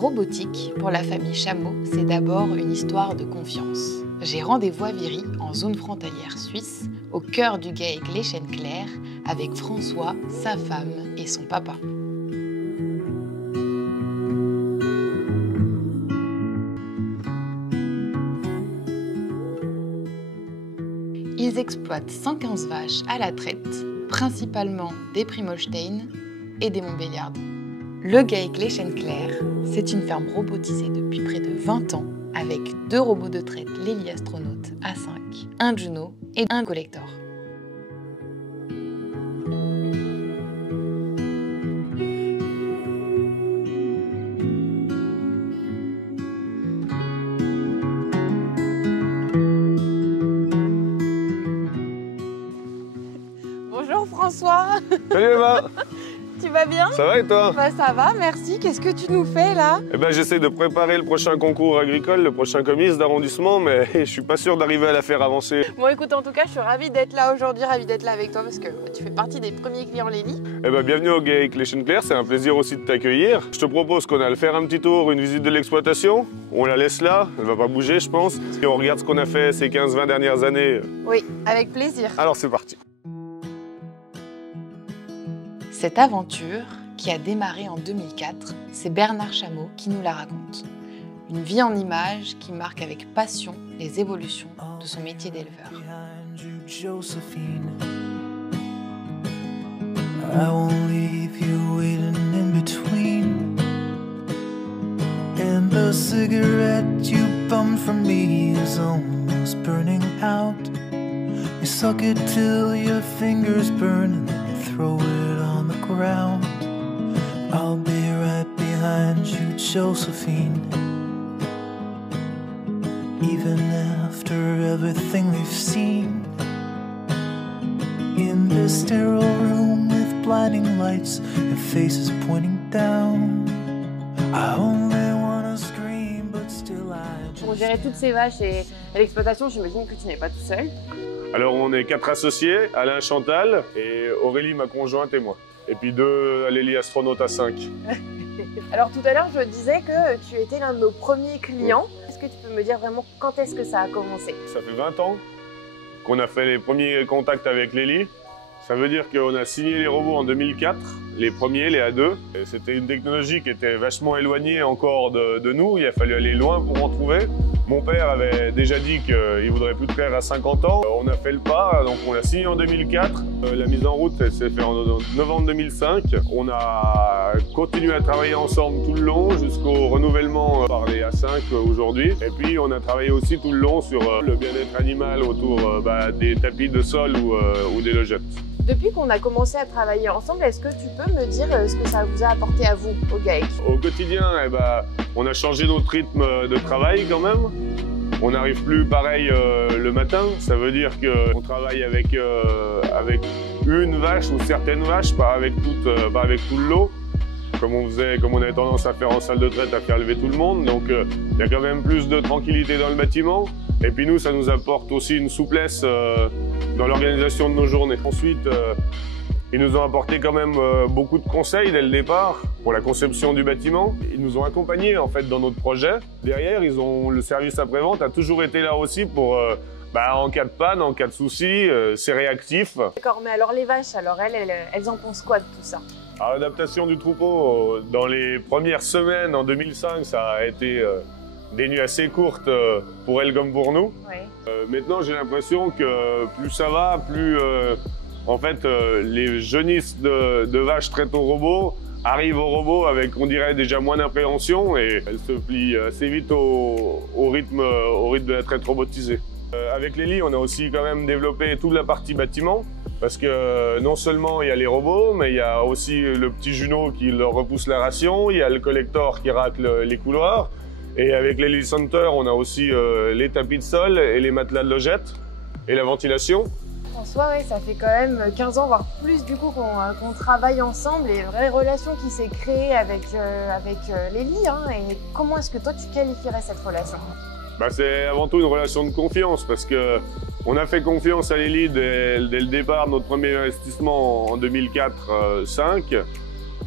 robotique, pour la famille Chameau, c'est d'abord une histoire de confiance. J'ai rendez-vous à Viry, en zone frontalière suisse, au cœur du GAEC Les Chênes Clairs, avec François, sa femme et son papa. Ils exploitent 115 vaches à la traite, principalement des Primolstein et des Montbéliardes. Le GAEC Les Chênes Clairs, c'est une ferme robotisée depuis près de 20 ans, avec 2 robots de traite Lely Astronaut A5, un Juno et un Collector. Bonjour François. Salut Emma. Tu vas bien? Ça va et toi? Bah, ça va, merci. Qu'est-ce que tu nous fais là? Eh ben, j'essaie de préparer le prochain concours agricole, le prochain comice d'arrondissement, mais je suis pas sûr d'arriver à la faire avancer. Bon écoute, en tout cas, je suis ravie d'être là aujourd'hui, ravie d'être là avec toi parce que tu fais partie des premiers clients Lely. Eh ben, bienvenue au GAEC Les Chênes Clairs, c'est un plaisir aussi de t'accueillir. Je te propose qu'on aille faire un petit tour, une visite de l'exploitation. On la laisse là, elle va pas bouger je pense. Et on regarde ce qu'on a fait ces 15-20 dernières années. Oui, avec plaisir. Alors c'est parti. Cette aventure, qui a démarré en 2004, c'est Bernard Chameau qui nous la raconte. Une vie en images qui marque avec passion les évolutions de son métier d'éleveur. I'll be right behind you, Josephine. Even after everything we've seen in this sterile room with blinding lights and faces pointing down, I only wanna scream, but still I. Pour gérer toutes ces vaches et l'exploitation, j'imagine que tu n'es pas tout seul. Alors on est 4 associés, Alain, Chantal et Aurélie, ma conjointe et moi. Et puis 2 Lely Astronaut A5. Alors tout à l'heure, je disais que tu étais l'un de nos premiers clients. Est-ce que tu peux me dire vraiment quand est-ce que ça a commencé? Ça fait 20 ans qu'on a fait les premiers contacts avec Lely. Ça veut dire qu'on a signé les robots en 2004, les premiers, les A2. C'était une technologie qui était vachement éloignée encore de nous. Il a fallu aller loin pour en trouver. Mon père avait déjà dit qu'il ne voudrait plus de traire à 50 ans. On a fait le pas, donc on l'a signé en 2004. La mise en route s'est faite en novembre 2005. On a continué à travailler ensemble tout le long jusqu'au renouvellement par les A5 aujourd'hui. Et puis on a travaillé aussi tout le long sur le bien-être animal autour des tapis de sol ou des logettes. Depuis qu'on a commencé à travailler ensemble, est-ce que tu peux me dire ce que ça vous a apporté à vous, au GAEC? Au quotidien, on a changé notre rythme de travail quand même. On n'arrive plus pareil le matin. Ça veut dire qu'on travaille avec une vache ou certaines vaches, pas avec tout le lot. Comme on avait tendance à faire en salle de traite, à faire lever tout le monde. Donc il y a quand même plus de tranquillité dans le bâtiment. Et puis nous, ça nous apporte aussi une souplesse dans l'organisation de nos journées. Ensuite, ils nous ont apporté quand même beaucoup de conseils dès le départ pour la conception du bâtiment. Ils nous ont accompagnés en fait dans notre projet. Derrière, le service après-vente a toujours été là aussi pour, en cas de panne, en cas de souci, c'est réactif. D'accord, mais alors les vaches, elles en pensent quoi de tout ça? L'adaptation du troupeau, dans les premières semaines en 2005, ça a été des nuits assez courtes pour elles comme pour nous. Oui. Maintenant, j'ai l'impression que plus ça va, plus les jeunisses de vaches traitées au robot arrivent au robot avec, on dirait, déjà moins d'appréhension et elles se plient assez vite au rythme de la traite robotisée. Avec Lely, on a aussi quand même développé toute la partie bâtiment parce que non seulement il y a les robots, mais il y a aussi le petit Juno qui leur repousse la ration, il y a le collector qui racle les couloirs. Et avec Lely Center, on a aussi les tapis de sol et les matelas de logette et la ventilation. En soi, oui, ça fait quand même 15 ans, voire plus du coup, qu'on travaille ensemble et une vraie relation qui s'est créée avec Lely. Et comment est-ce que toi, tu qualifierais cette relation? C'est avant tout une relation de confiance parce qu'on a fait confiance à Lely dès le départ, notre premier investissement en 2004-2005.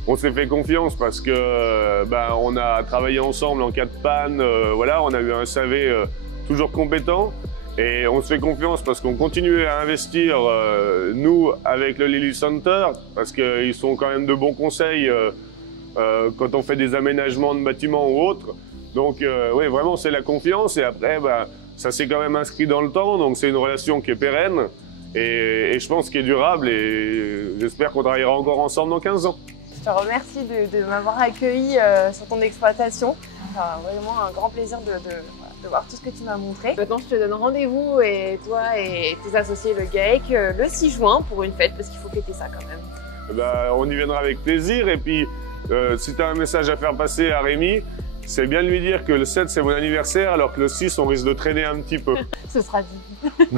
on s'est fait confiance parce que on a travaillé ensemble en cas de panne. Voilà, on a eu un SAV toujours compétent. Et on se fait confiance parce qu'on continue à investir, nous, avec le Lily Center, parce qu'ils sont quand même de bons conseils quand on fait des aménagements de bâtiments ou autres. Donc, oui, vraiment, c'est la confiance. Et après, ça s'est quand même inscrit dans le temps. Donc, c'est une relation qui est pérenne et je pense qu'elle est durable. Et j'espère qu'on travaillera encore ensemble dans 15 ans. Je te remercie de m'avoir accueilli sur ton exploitation. Enfin, vraiment un grand plaisir de voir tout ce que tu m'as montré. Maintenant, je te donne rendez-vous, et toi et tes associés, le GAEC, le 6 juin pour une fête, parce qu'il faut fêter ça quand même. On y viendra avec plaisir. Et puis, si tu as un message à faire passer à Rémi, c'est bien de lui dire que le 7, c'est mon anniversaire, alors que le 6, on risque de traîner un petit peu. Ce sera dit.